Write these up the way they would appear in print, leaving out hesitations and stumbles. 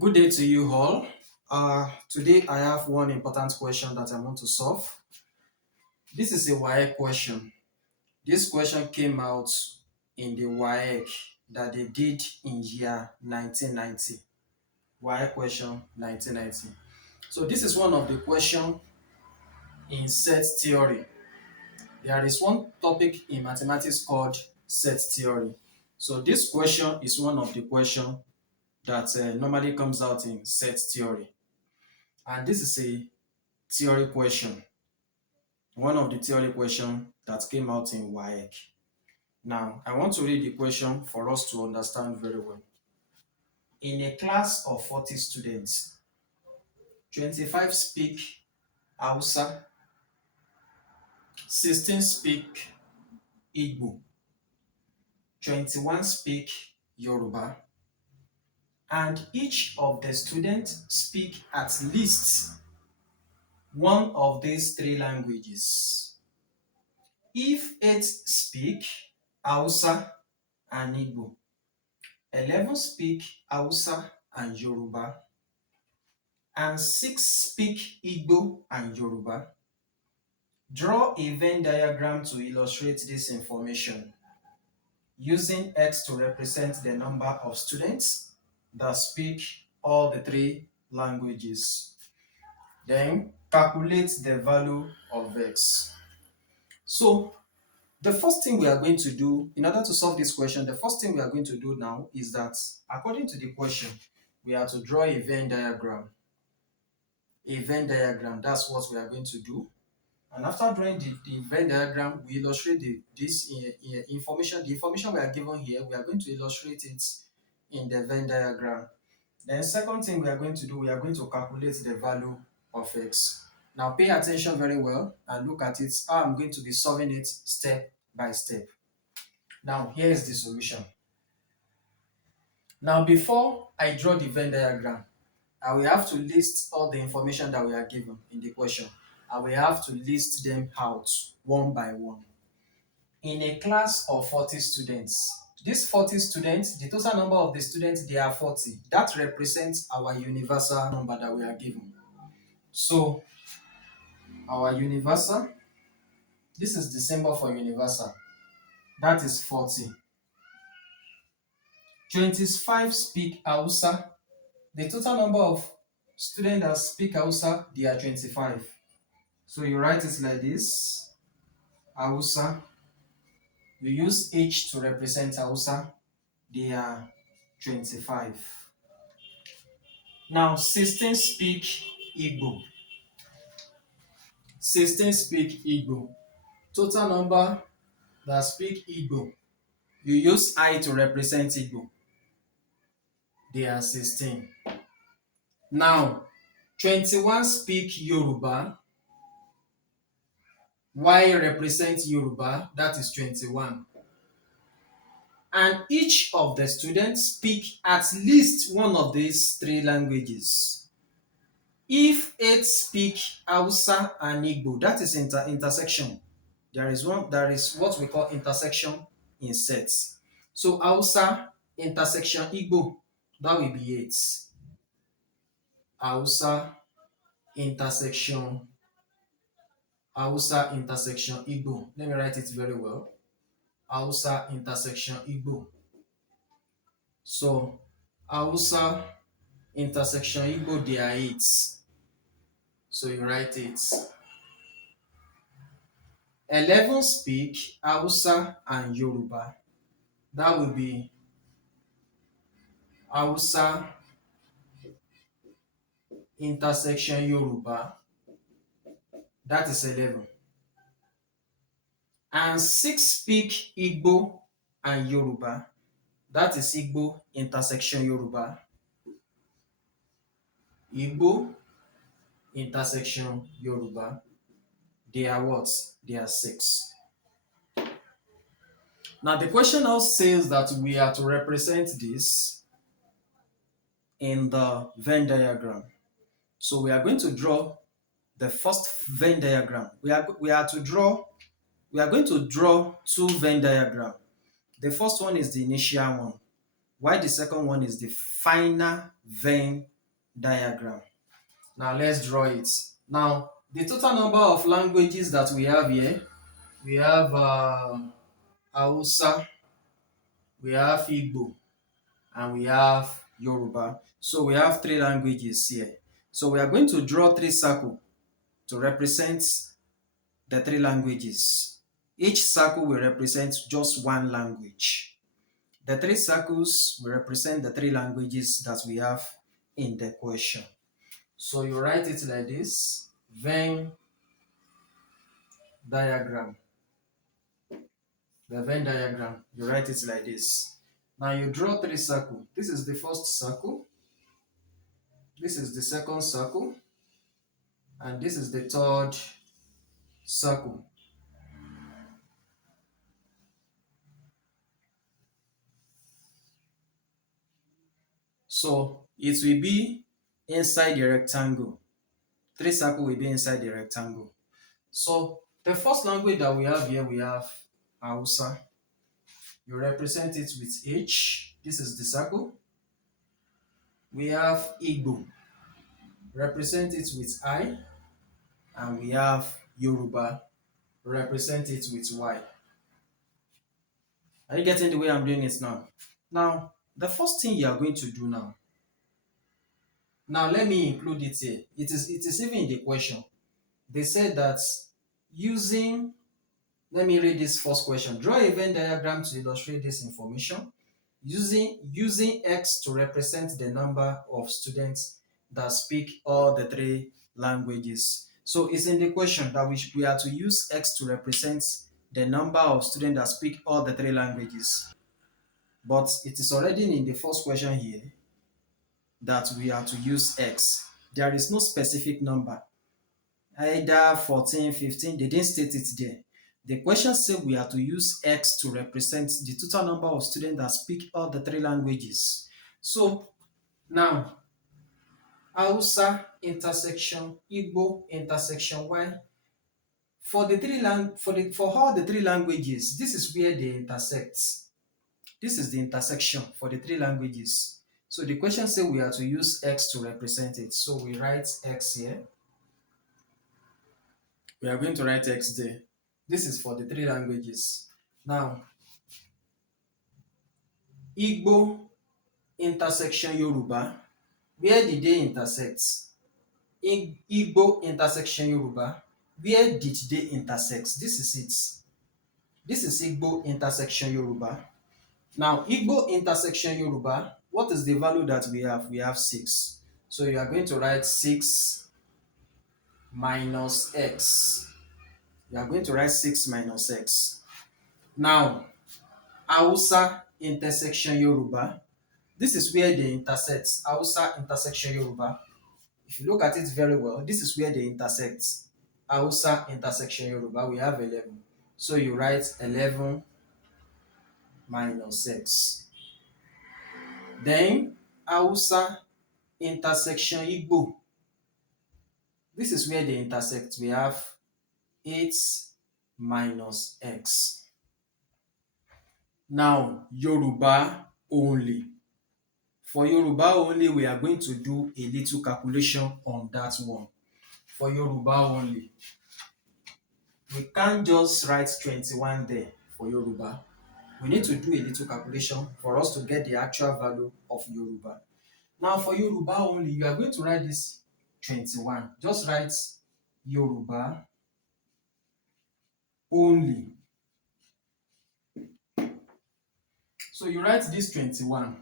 Good day to you all. Today I have one important question that I want to solve. This is a WAEC question. This question came out in the WAEC that they did in year 1990. WAEC question 1990. So this is one of the questions in set theory. There is one topic in mathematics called set theory. So this question is one of the questions that normally comes out in set theory. And this is a theory question, one of the theory questions that came out in WAEC. Now, I want to read the question for us to understand very well. In a class of 40 students, 25 speak Hausa, 16 speak Igbo, 21 speak Yoruba, and each of the students speak at least one of these three languages. If 8 speak Hausa and Igbo, 11 speak Hausa and Yoruba, and 6 speak Igbo and Yoruba, draw a Venn diagram to illustrate this information, using X to represent the number of students that speak all the three languages. Then calculate the value of X. So the first thing we are going to do, in order to solve this question, the first thing we are going to do now is that, according to the question, we have to draw a Venn diagram. A Venn diagram, that's what we are going to do. And after drawing the Venn diagram, we illustrate this information. The information we are given here, we are going to illustrate it in the Venn diagram. Then second thing we are going to do, we are going to calculate the value of X. Now pay attention very well and look at it, how I'm going to be solving it step by step. Now here is the solution. Now before I draw the Venn diagram, I will have to list all the information that we are given in the question. I will have to list them out one by one. In a class of 40 students, these 40 students, the total number of the students, they are 40. That represents our universal number that we are given. So our universal, this is the symbol for universal, that is 40. 25 speak Hausa. The total number of students that speak Hausa, they are 25. So you write it like this, Hausa. You use H to represent Hausa, they are 25. Now 16 speak Igbo. 16 speak Igbo. Total number that speak Igbo, you use I to represent Igbo, they are 16. Now 21 speak Yoruba. Y represents Yoruba, that is 21. And each of the students speak at least one of these three languages. If 8 speak Hausa and Igbo, that is intersection. There is what we call intersection in sets. So Hausa intersection Igbo, that will be 8. Hausa intersection Igbo. Let me write it very well. Hausa intersection Igbo. So Hausa intersection Igbo, they are 8. So you write it. 11 speak Hausa and Yoruba. That will be Hausa intersection Yoruba. That is 11. And 6 speak Igbo and Yoruba. That is Igbo intersection Yoruba. Igbo intersection Yoruba. They are what? They are 6. Now the question now says that we are to represent this in the Venn diagram. So we are going to draw the first Venn diagram. We are going to draw two Venn diagrams. The first one is the initial one. while the second one is the final Venn diagram. Now let's draw it. Now, the total number of languages that we have here, we have Hausa, we have Igbo, and we have Yoruba. So we have three languages here. So we are going to draw three circles to represent the three languages. Each circle will represent just one language. The three circles will represent the three languages that we have in the question. So you write it like this: Venn diagram. The Venn diagram, you write it like this. Now you draw three circles. This is the first circle. This is the second circle. And this is the third circle. So it will be inside the rectangle. Three circles will be inside the rectangle. So the first language that we have here, we have Hausa. You represent it with H. This is the circle. We have Igbo. Represent it with I. And we have Yoruba. Represent it with Y. Are you getting the way I'm doing it now? Now, the first thing you are going to do now. Now, let me include it here. It is even in the question. They said that using, let me read this first question. Draw a Venn diagram to illustrate this information. Using X to represent the number of students that speak all the three languages. So it's in the question that we are to use X to represent the number of students that speak all the three languages. But it is already in the first question here that we are to use X. There is no specific number, either 14, 15, they didn't state it there. The question said we are to use X to represent the total number of students that speak all the three languages. So now, Hausa intersection Igbo intersection Y. For all the three languages, this is where they intersect. This is the intersection for the three languages. So the question says we are to use X to represent it. So we write X here. We are going to write X there. This is for the three languages. Now, Igbo intersection Yoruba. Where did they intersect? Igbo intersection Yoruba. Where did they intersect? This is it. This is Igbo intersection Yoruba. Now, Igbo intersection Yoruba, what is the value that we have? We have 6. So you are going to write 6 minus X. You are going to write 6 minus X. Now, Hausa intersection Yoruba. This is where they intersect. Hausa intersection Yoruba. If you look at it very well, this is where they intersect. Hausa intersection Yoruba, we have 11. So you write 11 minus X. Then Hausa intersection Igbo. This is where they intersect. We have 8 minus X. Now, Yoruba only. For Yoruba only, we are going to do a little calculation on that one. For Yoruba only, we can't just write 21 there for Yoruba. We need to do a little calculation for us to get the actual value of Yoruba. Now, for Yoruba only, you are going to write this 21. Just write Yoruba only. So you write this 21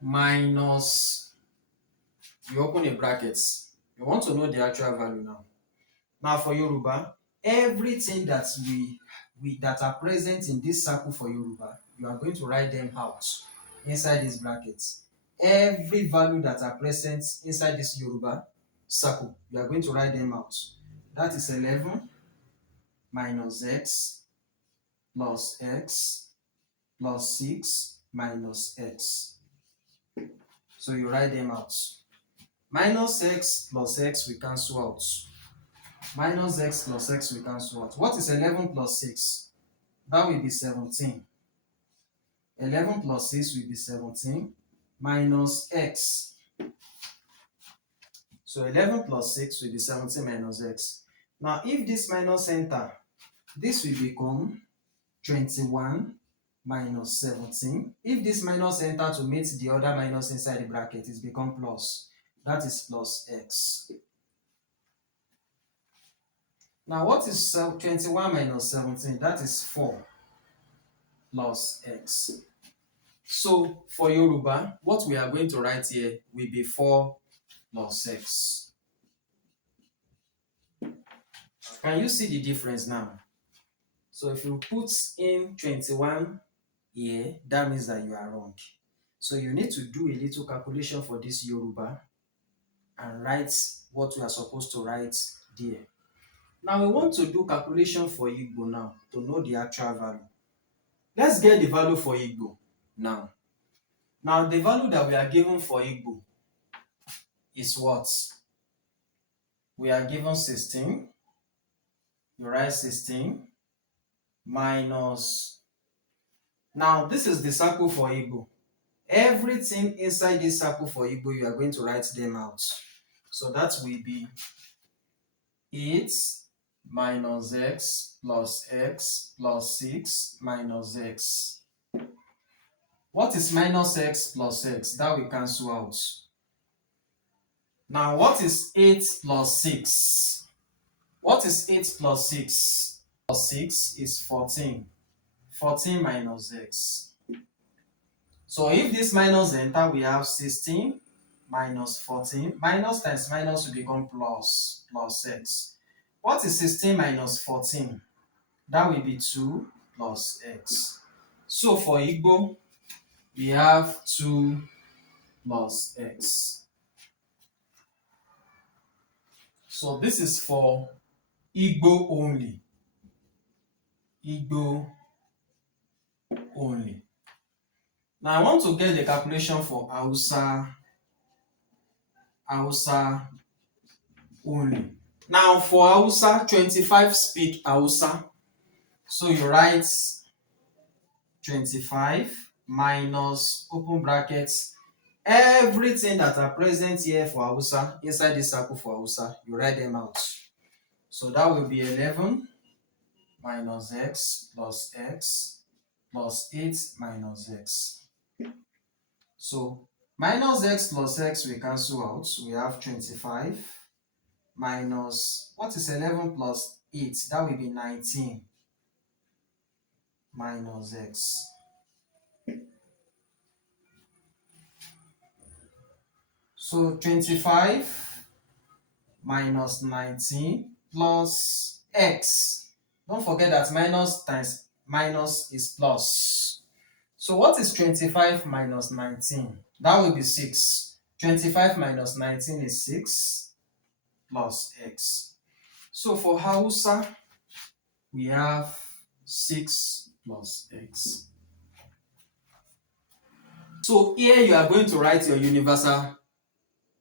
minus, you open a bracket. You want to know the actual value now. Now for Yoruba, everything that that are present in this circle for Yoruba, you are going to write them out inside these brackets. Every value that are present inside this Yoruba circle, you are going to write them out. That is 11 minus X plus X plus 6 minus X. So you write them out. Minus X plus X we cancel out. Minus X plus X we cancel out. What is 11 plus 6? That will be 17. 11 plus 6 will be 17 minus x. So 11 plus 6 will be 17 minus x. Now if this minus enter, this will become 21 minus 17. If this minus enter to meet the other minus inside the bracket, it's become plus. That is plus x. Now what is 21 minus 17? That is 4 plus x. So for Yoruba, what we are going to write here will be 4 plus x. Can you see the difference now? So if you put in 21 here, that means that you are wrong. So you need to do a little calculation for this Yoruba and write what we are supposed to write there. Now we want to do calculation for Igbo now to know the actual value. Let's get the value for Igbo now. Now the value that we are given for Igbo is what? We are given 16. You write 16 minus. Now this is the circle for Igbo. Everything inside this circle for Igbo, you are going to write them out. So that will be 8 minus x plus 6 minus x. What is minus x plus x? That we cancel out. Now what is 8 plus 6? What is 8 plus 6? Plus 6 is 14. 14 minus x. So if this minus enter, we have 16 minus 14. Minus times minus will become plus x. What is 16 minus 14? That will be 2 plus x. So for Igbo, we have 2 plus x. So this is for Igbo only. Igbo only. Now I want to get the calculation for Hausa only. Now for Hausa, 25 speak Hausa. So you write 25 minus open brackets. Everything that are present here for Hausa, inside this circle for Hausa, you write them out. So that will be 11 minus x plus 8 minus x. So minus x plus x we cancel out. We have 25 minus, what is 11 plus 8? That will be 19 minus x. So 25 minus 19 plus x. Don't forget that minus times minus is plus. So what is 25 minus 19? That will be 6. 25 minus 19 is 6 plus x. So for Hausa, we have 6 plus x. So here you are going to write your universal.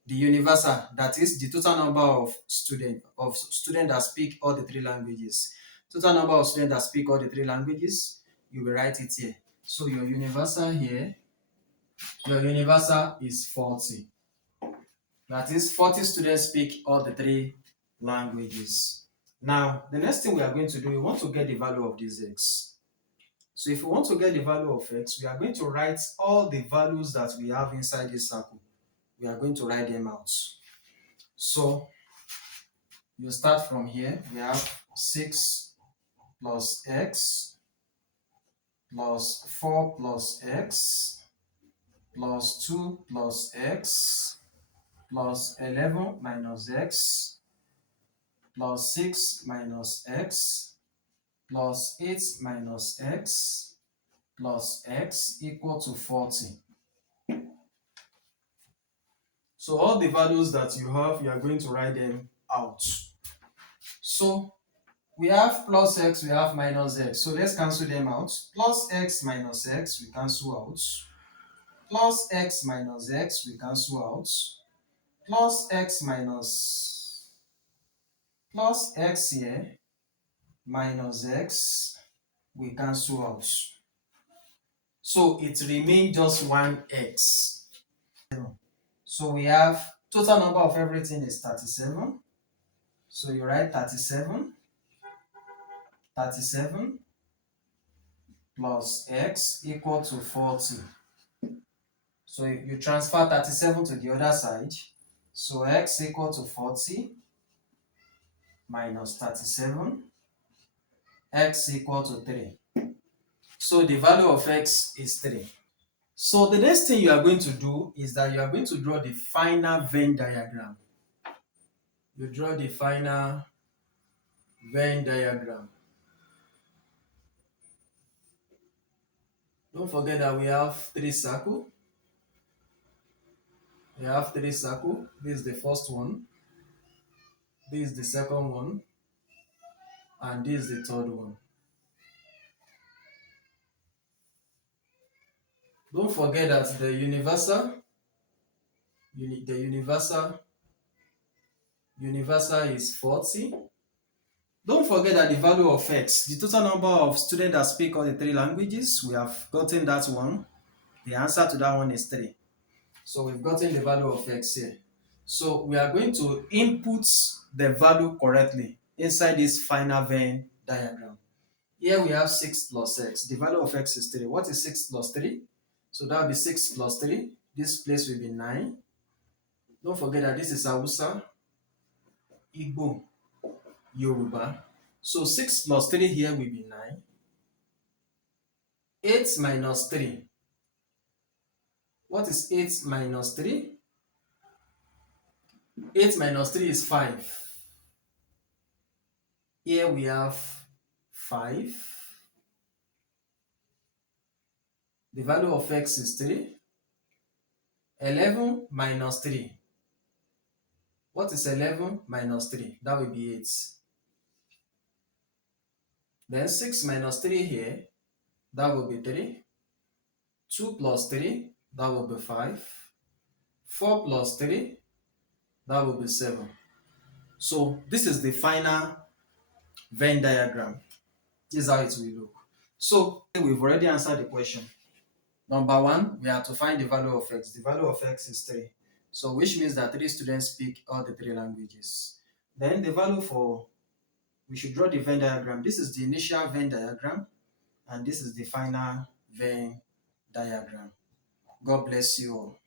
The universal, that is the total number of students that speak all the 3 languages. Total number of students that speak all the 3 languages, you will write it here. So your universal here, your universal is 40. That is 40 students speak all the 3 languages. Now, the next thing we are going to do, we want to get the value of this x. So if we want to get the value of x, we are going to write all the values that we have inside this circle. We are going to write them out. So you start from here. We have 6 plus x plus 4 plus x plus 2 plus x plus 11 minus x plus 6 minus x plus 8 minus x plus x equal to 40. So all the values that you have, you are going to write them out. So we have plus x, we have minus x. So let's cancel them out. Plus x minus x, we cancel out. Plus x minus x, we cancel out. Plus x minus, plus x here, minus x, we cancel out. So it remains just one x. So we have total number of everything is 37. So you write 37 plus x equal to 40. So you transfer 37 to the other side. So x equal to 40 minus 37, x equal to 3. So the value of x is 3. So the next thing you are going to do is that you are going to draw the final Venn diagram. You draw the final Venn diagram. Don't forget that we have 3 circles. We have 3 circles. This is the first one. This is the second one. And this is the third one. Don't forget that the universal is 40. Don't forget that the value of x, the total number of students that speak all the 3 languages, we have gotten that one. The answer to that one is 3. So we've gotten the value of x here. So we are going to input the value correctly inside this final Venn diagram. Here we have 6 plus x. The value of x is 3. What is 6 plus 3? So that will be 6 plus 3. This place will be 9. Don't forget that this is Hausa, Igbo, Yoruba. So 6 plus 3 here will be 9. 8 minus 3. What is 8 minus 3? 8 minus 3 is 5. Here we have 5. The value of x is 3. 11 minus 3. What is 11 minus 3? That will be 8. Then 6 minus 3 here, that will be 3. 2 plus 3, that will be 5. 4 plus 3, that will be 7. So this is the final Venn diagram. This is how it will look. So we've already answered the question. Number 1, we have to find the value of x. The value of x is 3. So which means that 3 students speak all the 3 languages. Then the value for, we should draw the Venn diagram. This is the initial Venn diagram, and this is the final Venn diagram. God bless you all.